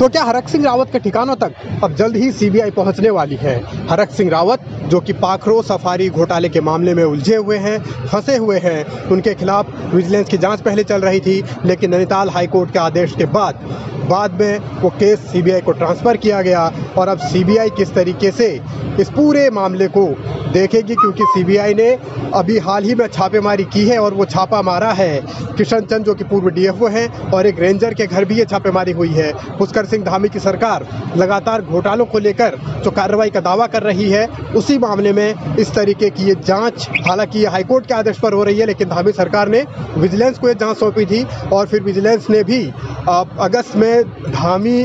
तो क्या हरक सिंह रावत के ठिकानों तक अब जल्द ही सीबीआई पहुंचने वाली है। हरक सिंह रावत जो कि पाखरो सफारी घोटाले के मामले में उलझे हुए हैं, फंसे हुए हैं, उनके खिलाफ विजिलेंस की जांच पहले चल रही थी, लेकिन नैनीताल हाईकोर्ट के आदेश के बाद में वो केस सीबीआई को ट्रांसफ़र किया गया। और अब सीबीआई किस तरीके से इस पूरे मामले को देखेगी, क्योंकि सीबीआई ने अभी हाल ही में छापेमारी की है और वो छापा मारा है किशन चंद जो कि पूर्व डीएफओ हैं, और एक रेंजर के घर भी ये छापेमारी हुई है। पुष्कर सिंह धामी की सरकार लगातार घोटालों को लेकर जो कार्रवाई का दावा कर रही है, उसी मामले में इस तरीके की ये जांच, हालांकि ये हाईकोर्ट के आदेश पर हो रही है, लेकिन धामी सरकार ने विजिलेंस को ये जांच सौंपी थी। और फिर विजिलेंस ने भी अगस्त में धामी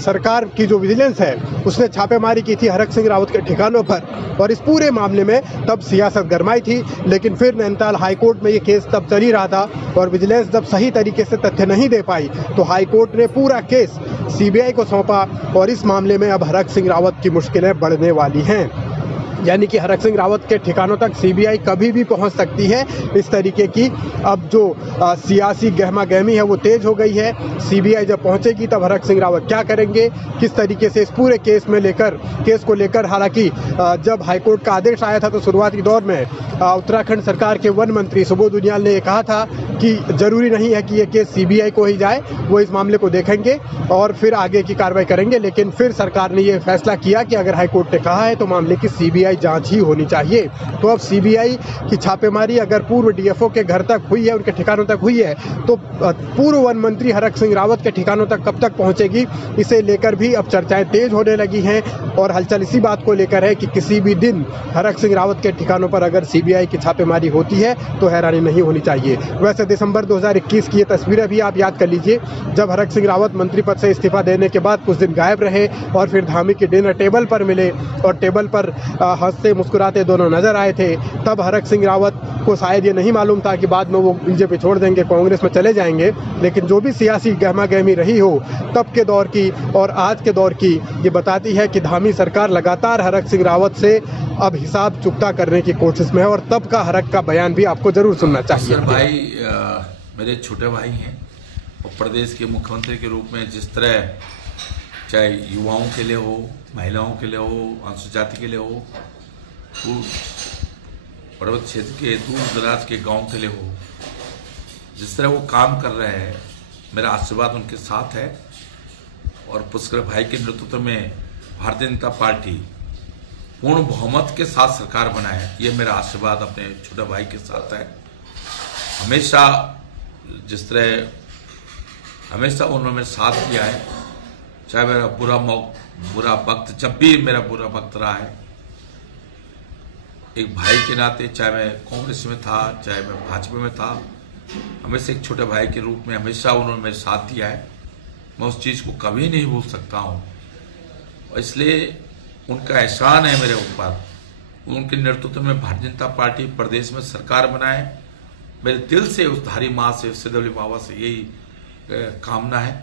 सरकार की जो विजिलेंस है उसने छापेमारी की थी हरक सिंह रावत के ठिकानों पर, और इस पूरे मामले में तब सियासत गरमाई थी। लेकिन फिर नैनीताल हाईकोर्ट में ये केस तब चल ही रहा था, और विजिलेंस जब सही तरीके से तथ्य नहीं दे पाई तो हाईकोर्ट ने पूरा केस सीबीआई को सौंपा। और इस मामले में अब हरक सिंह रावत की मुश्किलें बढ़ने वाली हैं, यानी कि हरक सिंह रावत के ठिकानों तक सीबीआई कभी भी पहुंच सकती है। इस तरीके की अब जो सियासी गहमा गहमी है वो तेज हो गई है। सीबीआई जब पहुंचेगी तब हरक सिंह रावत क्या करेंगे, किस तरीके से इस पूरे केस को लेकर हालांकि जब हाईकोर्ट का आदेश आया था तो शुरुआती दौर में उत्तराखंड सरकार के वन मंत्री सुबोध उनियाल ने कहा था कि जरूरी नहीं है कि ये केस सीबीआई को ही जाए, वो इस मामले को देखेंगे और फिर आगे की कार्रवाई करेंगे। लेकिन फिर सरकार ने ये फैसला किया कि अगर हाईकोर्ट ने कहा है तो मामले की सीबीआई जांच ही होनी चाहिए। तो अब सीबीआई की छापेमारी अगर पूर्व डीएफओ के घर तक हुई है, उनके ठिकानों तक हुई है, तो पूर्व वन मंत्री हरक सिंह रावत के ठिकानों तक कब तक पहुंचेगी, इसे लेकर भी अब चर्चाएं तेज होने लगी हैं। और हलचल इसी बात को लेकर है कि किसी भी दिन हरक सिंह रावत के ठिकानों पर अगर सीबीआई की छापेमारी होती है तो हैरानी नहीं होनी चाहिए। वैसे दिसंबर 2021 की ये तस्वीरें भी आप याद कर लीजिए, जब हरक सिंह रावत मंत्री पद से इस्तीफा देने के बाद कुछ दिन गायब रहे और फिर धामी के डिनर टेबल पर मिले और टेबल पर हंसते मुस्कुराते दोनों नजर आए थे। तब हरक सिंह रावत को शायद ये नहीं मालूम था कि बाद में वो बीजेपी छोड़ देंगे, कांग्रेस में चले जाएंगे। लेकिन जो भी सियासी गहमा गहमी रही हो तब के दौर की और आज के दौर की, ये बताती है कि धामी सरकार लगातार हरक सिंह रावत से अब हिसाब चुकता करने की कोशिश में है। और तब का हरक का बयान भी आपको जरूर सुनना चाहिए। भाई मेरे छोटे भाई हैं और प्रदेश के मुख्यमंत्री के रूप में जिस तरह चाहे युवाओं के लिए हो, महिलाओं के लिए हो, अनुसूचित जाति के लिए हो, पर्वत क्षेत्र के दूर दराज के गांव के लिए हो, जिस तरह वो काम कर रहे हैं, मेरा आशीर्वाद उनके साथ है। और पुष्कर भाई के नेतृत्व में भारतीय जनता पार्टी पूर्ण बहुमत के साथ सरकार बनाए, ये मेरा आशीर्वाद अपने छोटे भाई के साथ है। हमेशा जिस तरह हमेशा उन्होंने मेरे साथ दिया है, चाहे मेरा बुरा वक्त, जब भी मेरा बुरा वक्त रहा है, एक भाई के नाते, चाहे मैं कांग्रेस में था, चाहे मैं भाजपा में था, हमेशा एक छोटे भाई के रूप में हमेशा उन्होंने मेरे साथ दिया है। मैं उस चीज़ को कभी नहीं भूल सकता हूँ, और इसलिए उनका एहसान है मेरे ऊपर। उनके नेतृत्व में भारतीय जनता पार्टी प्रदेश में सरकार बनाए, मेरे दिल से उस धारी माँ से, सिद्धौली बाबा से यही कामना है।